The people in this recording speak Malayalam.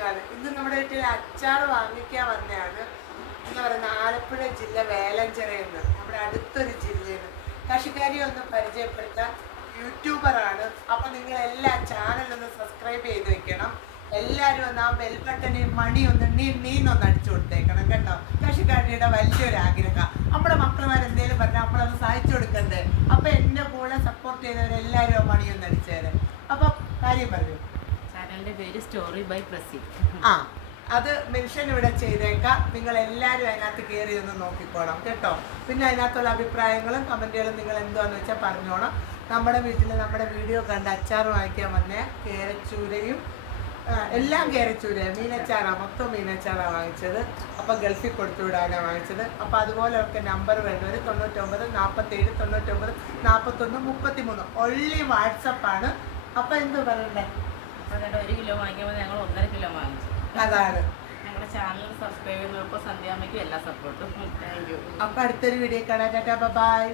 നമസ്കാരം. ഇന്ന് നമ്മുടെ വീട്ടിൽ അച്ചാർ വാങ്ങിക്കാൻ വന്നതാണ്. എന്ന് പറയുന്ന ആലപ്പുഴ ജില്ല വേലഞ്ചിറയിൽ നിന്ന്, നമ്മുടെ അടുത്തൊരു ജില്ലയിൽ നിന്ന്. കൃഷിക്കാരിയെ ഒന്ന് പരിചയപ്പെടുത്താൻ യൂട്യൂബറാണ്. അപ്പം നിങ്ങൾ എല്ലാ ചാനലൊന്ന് സബ്സ്ക്രൈബ് ചെയ്ത് വെക്കണം. എല്ലാവരും ഒന്ന് ആ ബെൽ ബട്ടന് മണി ഒന്ന് നീന്നൊന്ന് അടിച്ചു കൊടുത്തേക്കണം കേട്ടോ. കൃഷിക്കാരിയുടെ വലിയൊരു ആഗ്രഹം. നമ്മുടെ മക്കളുമാരെന്തേലും പറഞ്ഞാൽ നമ്മളത് സഹായിച്ചു കൊടുക്കണ്ടേ. അപ്പം എൻ്റെ കൂടെ സപ്പോർട്ട് ചെയ്തവരെല്ലാവരും ആ മണി ഒന്ന് അടിച്ചേരെ. അപ്പം കാര്യം പറഞ്ഞു. ചാനലിന്റെ പേര് സ്റ്റോറി ബൈ പ്രസി. അത് മെൻഷൻ ഇവിടെ ചെയ്തേക്കാം. നിങ്ങൾ എല്ലാവരും അതിനകത്ത് കയറി ഒന്ന് നോക്കിക്കോണം കേട്ടോ. പിന്നെ അതിനകത്തുള്ള അഭിപ്രായങ്ങളും കമൻറ്റുകളും നിങ്ങൾ എന്താണെന്ന് വെച്ചാൽ പറഞ്ഞോണം. നമ്മുടെ വീട്ടിൽ നമ്മുടെ വീഡിയോ കണ്ട് അച്ചാർ വാങ്ങിക്കാൻ വന്നേ കേരച്ചൂരയും എല്ലാം കേരച്ചൂരയാണ്. മീനച്ചാറാണ്, മൊത്തം മീനച്ചാറാണ് വാങ്ങിച്ചത്. അപ്പോൾ ഗൾഫിൽ കൊടുത്തു വിടാനാണ് വാങ്ങിച്ചത്. അപ്പോൾ അതുപോലെയൊക്കെ നമ്പർ വേണ്ടവർ 99 47 99 41 33 ഒള്ളി വാട്സപ്പാണ്. അപ്പോൾ എന്ത് പറയണ്ടേ, 1 കിലോ വാങ്ങിക്കുമ്പോൾ ഞങ്ങൾ 1.5 കിലോ വാങ്ങിച്ചു. അതാണ്. ഞങ്ങളുടെ ചാനൽ സബ്സ്ക്രൈബ് ചെയ്യുന്നപ്പോൾ സന്ധ്യാമ്മയ്ക്കും എല്ലാ സപ്പോർട്ടും. Thank you. അപ്പോൾ അടുത്തൊരു വീഡിയോ കാണാൻ. ടാറ്റാ, ബൈ.